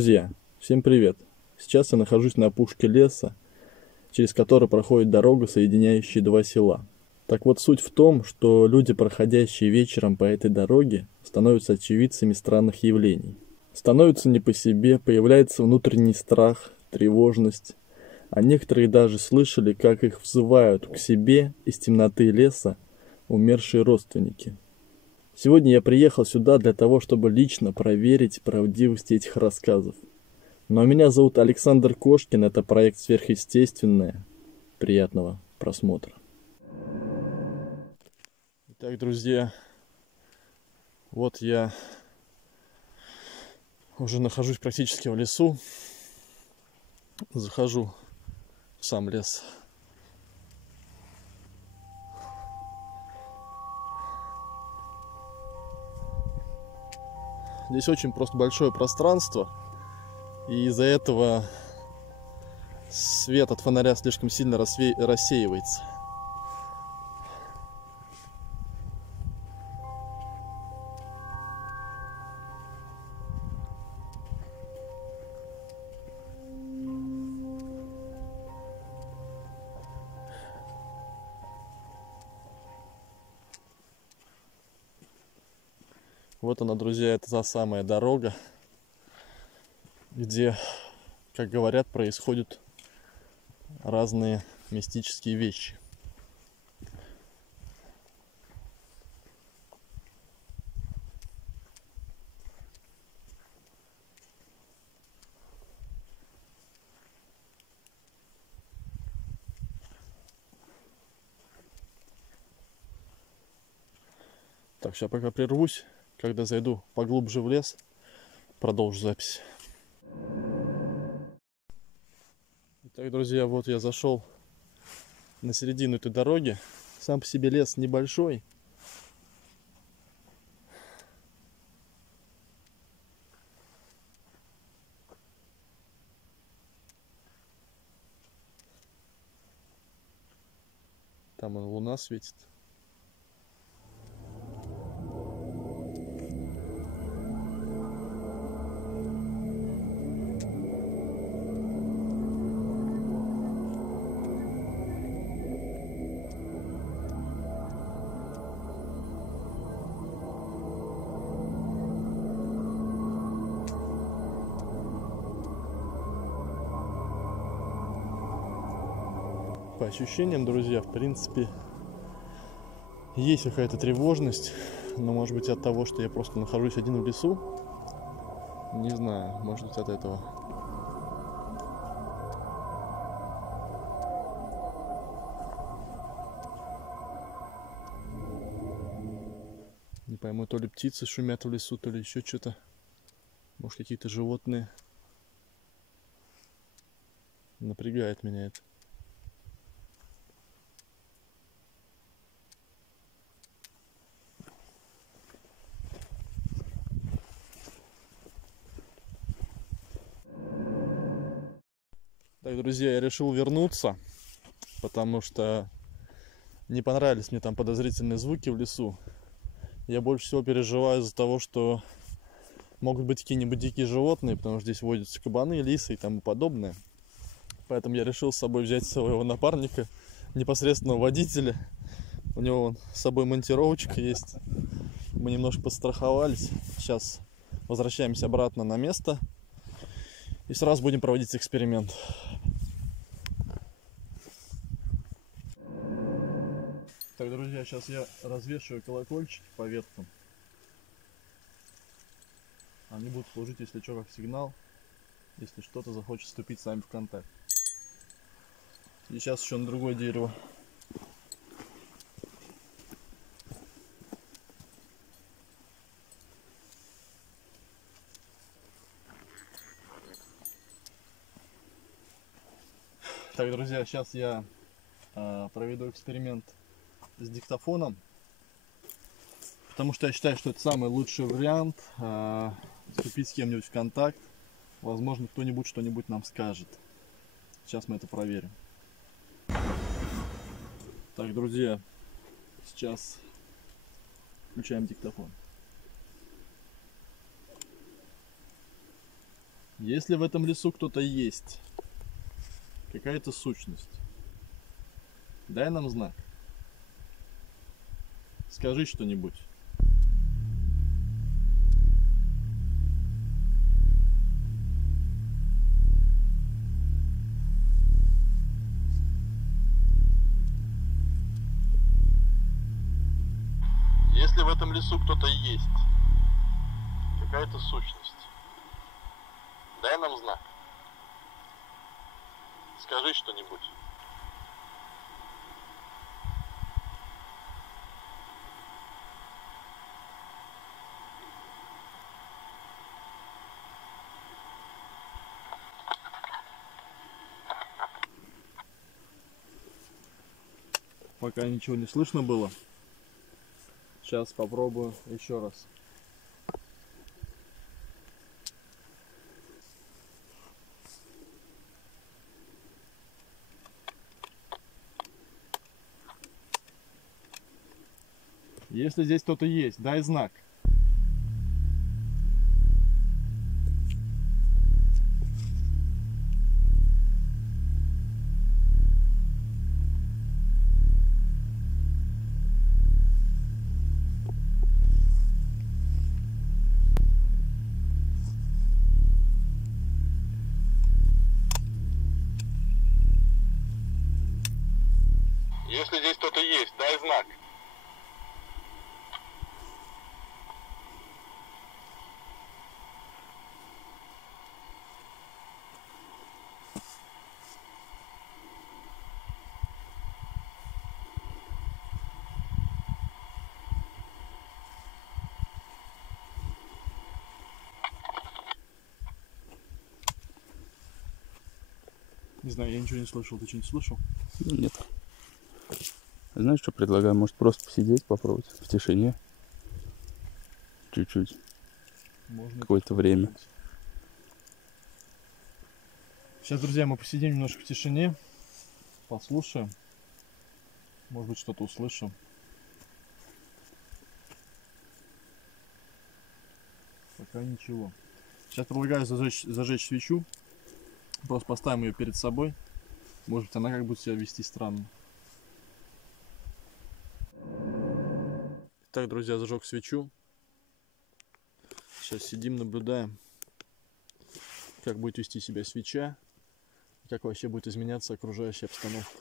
Друзья, всем привет! Сейчас я нахожусь на опушке леса, через который проходит дорога, соединяющая два села. Так вот, суть в том, что люди, проходящие вечером по этой дороге, становятся очевидцами странных явлений. Становятся не по себе, появляется внутренний страх, тревожность, а некоторые даже слышали, как их взывают к себе из темноты леса умершие родственники. Сегодня я приехал сюда для того, чтобы лично проверить правдивость этих рассказов. Но меня зовут Александр Кошкин, это проект «Сверхъестественное». Приятного просмотра. Итак, друзья, вот я уже нахожусь практически в лесу. Захожу в сам лес. Здесь очень просто большое пространство, и из-за этого свет от фонаря слишком сильно рассеивается. Вот она, друзья, это та самая дорога, где, как говорят, происходят разные мистические вещи. Так, сейчас пока прервусь. Когда зайду поглубже в лес, продолжу запись. Итак, друзья, вот я зашел на середину этой дороги. Сам по себе лес небольшой. Там луна светит. По ощущениям, друзья, в принципе, есть какая-то тревожность, но может быть от того, что я просто нахожусь один в лесу. Не знаю, может быть от этого. Не пойму, то ли птицы шумят в лесу, то ли еще что-то. Может, какие-то животные. Напрягает меня это. Так, друзья, я решил вернуться, потому что не понравились мне там подозрительные звуки в лесу. Я больше всего переживаю из-за того, что могут быть какие-нибудь дикие животные, потому что здесь водятся кабаны, лисы и тому подобное. Поэтому я решил с собой взять своего напарника, непосредственно водителя. У него с собой монтировочка есть. Мы немножко подстраховались. Сейчас возвращаемся обратно на место и сразу будем проводить эксперимент. Так, друзья, сейчас я развешиваю колокольчики по веткам. Они будут служить, если что, как сигнал, если что-то захочет вступить с вами в контакт. И сейчас еще на другое дерево. Так, друзья, сейчас я проведу эксперимент с диктофоном, потому что я считаю, что это самый лучший вариант вступить с кем-нибудь в контакт. Возможно, кто-нибудь что-нибудь нам скажет. Сейчас мы это проверим. Так, друзья, сейчас включаем диктофон. Если в этом лесу кто-то есть, какая-то сущность, дай нам знак. Скажи что-нибудь. Если в этом лесу кто-то есть, какая-то сущность, дай нам знак. Скажи что-нибудь. Пока ничего не слышно было. Сейчас попробую еще раз. Если здесь кто-то есть, дай знак. Если здесь кто-то есть, дай знак. Не знаю, я ничего не слышал. Ты что-нибудь слышал? Нет. Знаешь, что предлагаю? Может, просто посидеть, попробовать в тишине. Чуть-чуть. Какое-то время. Сейчас, друзья, мы посидим немножко в тишине. Послушаем. Может быть, что-то услышим. Пока ничего. Сейчас предлагаю зажечь свечу. Просто поставим ее перед собой. Может быть, она как будет себя вести странно. Итак, друзья, зажег свечу. Сейчас сидим, наблюдаем, как будет вести себя свеча, как вообще будет изменяться окружающая обстановка.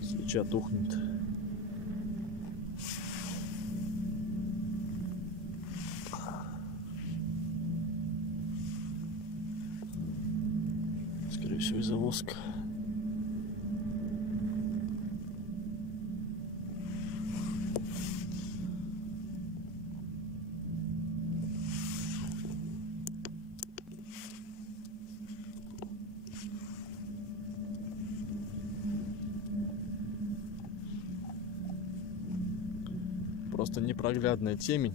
Свеча тухнет. Скорее всего, из-за воска. Просто непроглядная темень.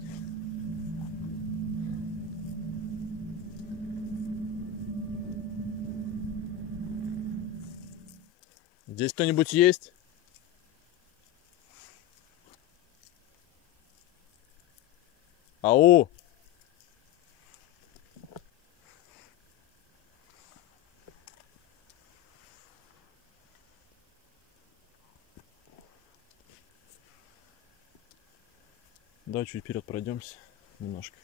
Здесь кто-нибудь есть? Ау! Давай чуть вперед пройдемся немножко.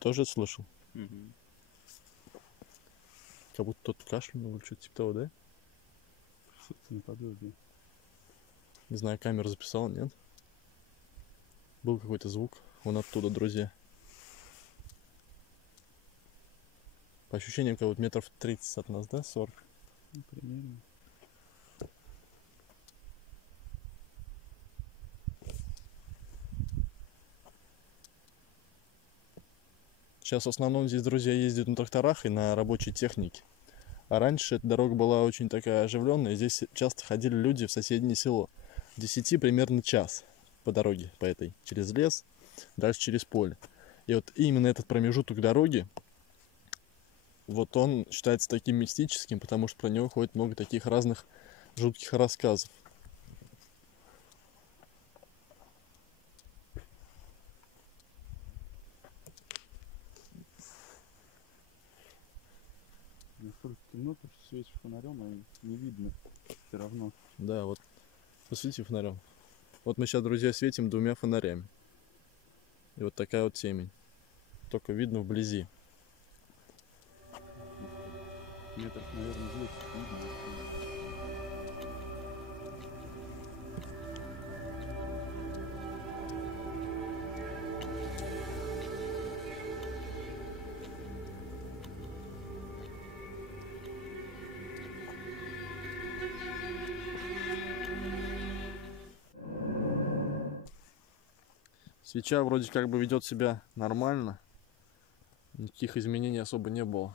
тоже это слышал? Мгм. Как будто кто-то кашлянул или что-то типа того, да? Что-то наподобие. Не знаю, камера записала, нет? Был какой-то звук. Вон оттуда, друзья. По ощущениям, как будто метров 30 от нас, да? 40. Ну, примерно. Сейчас в основном здесь, друзья, ездят на тракторах и на рабочей технике. А раньше эта дорога была очень такая оживленная. Здесь часто ходили люди в соседнее село. 10 примерно час по дороге, по этой. Через лес, дальше через поле. И вот именно этот промежуток дороги, вот он считается таким мистическим, потому что про него ходит много таких разных жутких рассказов. Настолько темно, то что светишь фонарем, и не видно все равно. Да, вот посвети фонарем. Вот мы сейчас, друзья, светим 2 фонарями. И вот такая вот темень. Только видно вблизи. Метров, наверное, 10 видно. Свеча вроде как бы ведет себя нормально. Никаких изменений особо не было.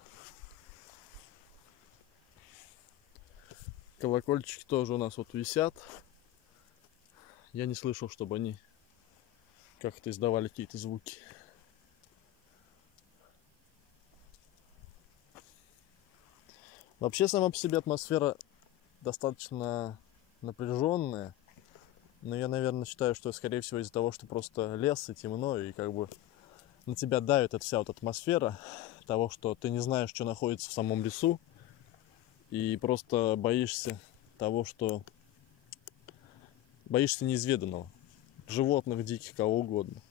Колокольчики тоже у нас вот висят. Я не слышал, чтобы они как-то издавали какие-то звуки. Вообще сама по себе атмосфера достаточно напряженная. Но я, наверное, считаю, что, скорее всего, из-за того, что просто лес и темно, и как бы на тебя давит эта вся вот атмосфера того, что ты не знаешь, что находится в самом лесу, и просто боишься того, что... Боишься неизведанного. Животных, диких, кого угодно.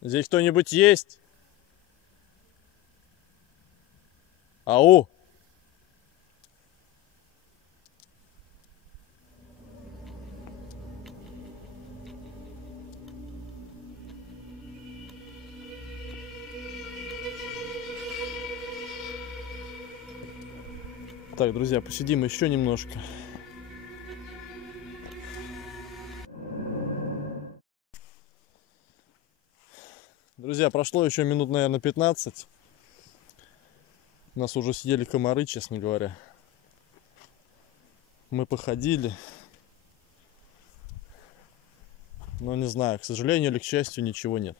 Здесь кто-нибудь есть? Ау! Так, друзья, посидим еще немножко. Друзья, прошло еще минут, наверное, 15. Нас уже съели комары, честно говоря. Мы походили. Но не знаю, к сожалению или к счастью, ничего нет.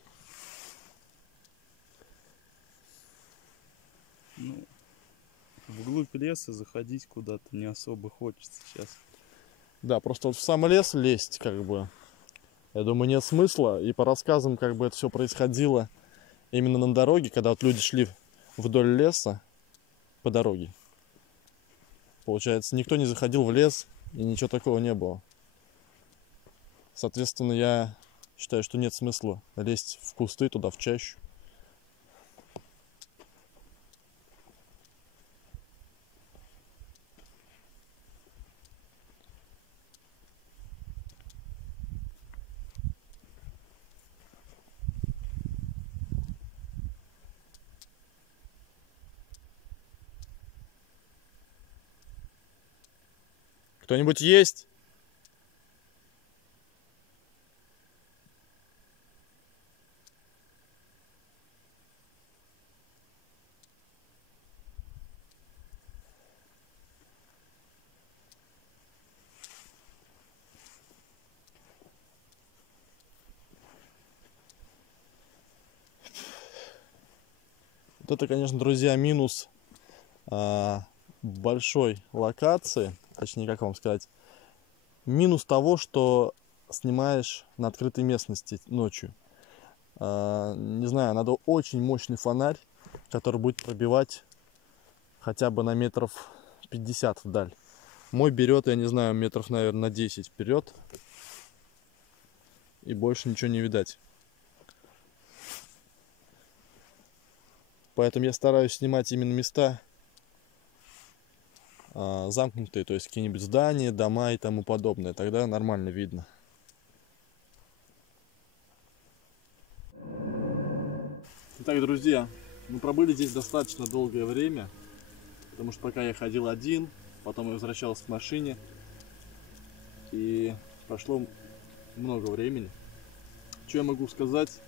Ну, вглубь леса заходить куда-то не особо хочется сейчас. Да, просто вот в сам лес лезть, как бы, я думаю, нет смысла. И по рассказам, как бы, это все происходило именно на дороге, когда вот люди шли вдоль леса по дороге. Получается, никто не заходил в лес, и ничего такого не было. Соответственно, я считаю, что нет смысла лезть в кусты, туда, в чащу. Кто-нибудь есть? Вот это, конечно, друзья, минус большой локации. Точнее, как вам сказать, минус того, что снимаешь на открытой местности ночью. Не знаю, надо очень мощный фонарь, который будет пробивать хотя бы на метров 50 вдаль. Мой берет, я не знаю, метров, наверное, на 10 вперед. И больше ничего не видать. Поэтому я стараюсь снимать именно места замкнутые, то есть какие-нибудь здания, дома и тому подобное. Тогда нормально видно. Итак, друзья, мы пробыли здесь достаточно долгое время, потому что пока я ходил один, потом я возвращался к машине, и прошло много времени. Что я могу сказать?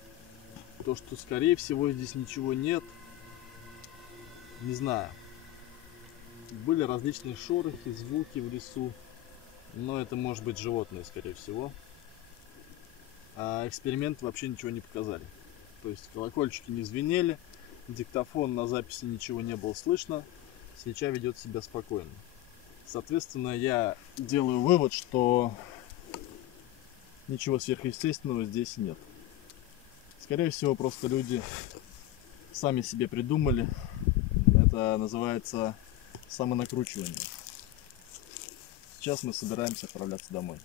То, что скорее всего здесь ничего нет. Не знаю. Были различные шорохи, звуки в лесу, но это может быть животные, скорее всего. А эксперименты вообще ничего не показали. То есть колокольчики не звенели, диктофон на записи ничего не было слышно, свеча ведет себя спокойно. Соответственно, я делаю вывод, что ничего сверхъестественного здесь нет. Скорее всего, просто люди сами себе придумали. Это называется самонакручивание. Сейчас мы собираемся отправляться домой.